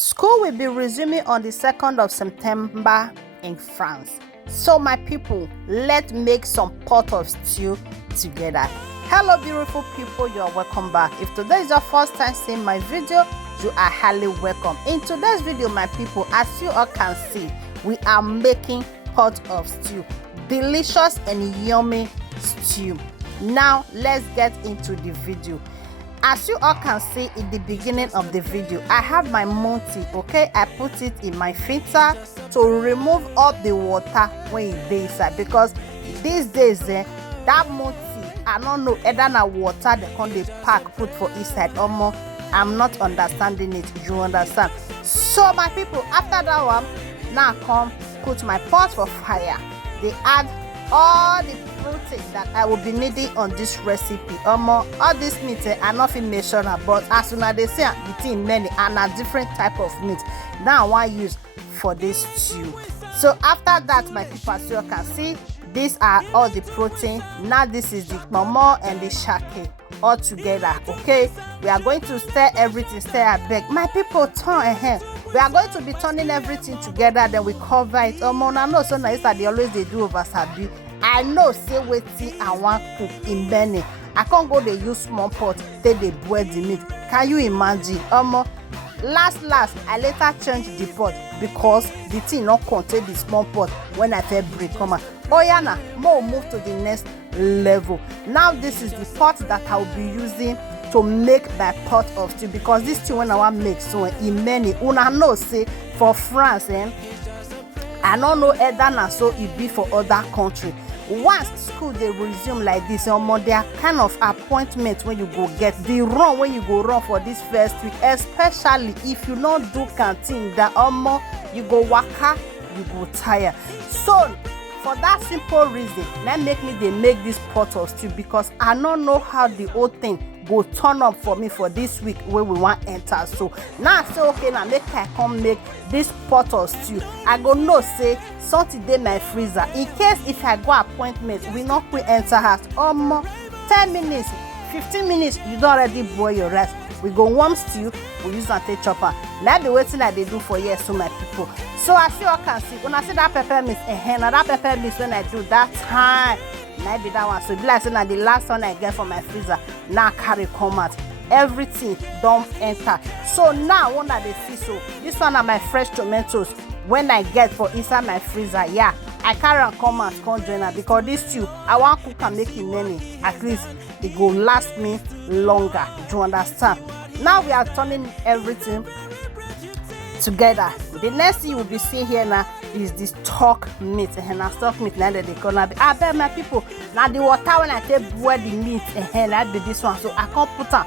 School will be resuming on the 2nd of September in France. So my people, let's make some pot of stew together. Hello beautiful people, you are welcome back. If today is your first time seeing my video, you are highly welcome. In today's video, my people, as you all can see, we are making pot of stew. Delicious and yummy stew. Now let's get into the video. As you all can see in the beginning of the video, I have my Monty, okay? I put it in my filter to remove all the water when it is inside, because these days that Monty, I don't know either na water they can they pack put for inside or more. I'm not understanding it, you understand? So my people, after that one, now come put my pot for fire. They add all the protein that I will be needing on this recipe. All this meat are nothing measured, but as soon as they say the thing many and a different type of meat now I want use for this stew. So after that, my people, as you can see, these are all the protein. Now this is the momo and the shake all together. Okay, we are going to stir everything. Stir I beg my people, turn ahead. We are going to be turning everything together, then we cover it. I know so nice that they always they do over sabi. I know say wetin I want cook in many. I can't go they use small pot till they boil the meat. Can you imagine? Last I later changed the pot because the thing not contain the small pot when I fed break come out. Oh yeah, now more move to the next level. Now this is the pot that I will be using to make my pot of stew, because this stew when I want make so in many una know say for France I don't know either na so it be for other country. Once school they resume like this, there are kind of appointment when you go get the run when you go run for this first week, especially if you not do canteen that you go waka, you go tire. So for that simple reason, that make me they make this pot of stew, because I don't know how the whole thing go turn up for me for this week where we want enter. So now I say okay, now make I come make this pot of stew. I go know say something dey my freezer in case if I go appointment we not quick enter house. 10 minutes 15 minutes you don't already boil your rice. We go warm stew, we use and take chopper. Now be waiting that they do for years, so my people. So as you all can see, when I see that pepper mix, now that pepper mix when I do that time, now be that one. So be like say now the last one I get from my freezer, now carry come out. Everything don't enter. So now one that they see, so this one are my fresh tomatoes when I get for inside my freezer. Yeah, I carry and come out container, because this stew I want cook and make it many, at least it go last me longer. Do you understand? Now we are turning everything together. The next thing you will be seeing here now is this stock meat. And stock meat now that they call now. I bet my people, now the water when I take boil the meat and that be this one, so I can't put on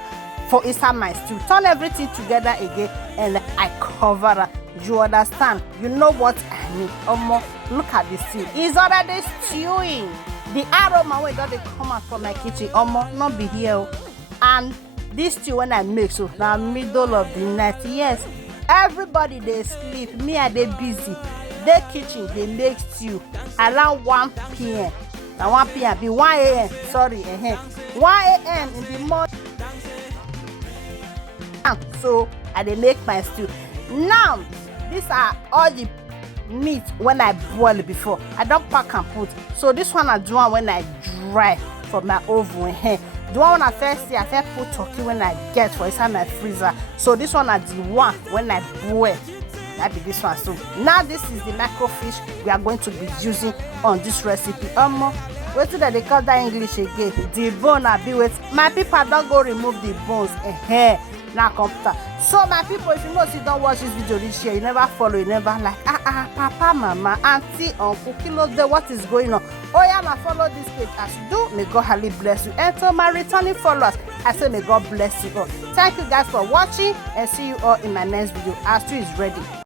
for inside my stew. Turn everything together again and I cover it. You understand? You know what I mean? Look at this stew. It's already stewing. The aroma when they come out from my kitchen, not be here. And this stew when I make, so now middle of the night, yes, everybody they sleep, me and they busy. Their kitchen they make stew around 1 p.m. Now 1 p.m. be 1 a.m. Sorry, 1 a.m. in the morning. So I they make my stew. Now these are all the meat when I boil it before. I don't pack and put. So this one I do one when I dry from my oven. The one when I first see, I first put turkey when I get for inside my freezer. So this one is the one when I boil. That be this one. So now this is the microfish we are going to be using on this recipe. What do they call that English again? The bone I be with. My people don't go remove the bones. Now computer. So my people, if you know you don't watch this video this year, you never follow, you never like papa, mama, auntie, uncle, kilo day, what is going on? Oh yeah, now follow this page as you do. May God highly bless you. And to my returning followers, I say may God bless you all. Thank you guys for watching, and see you all in my next video. As two is ready.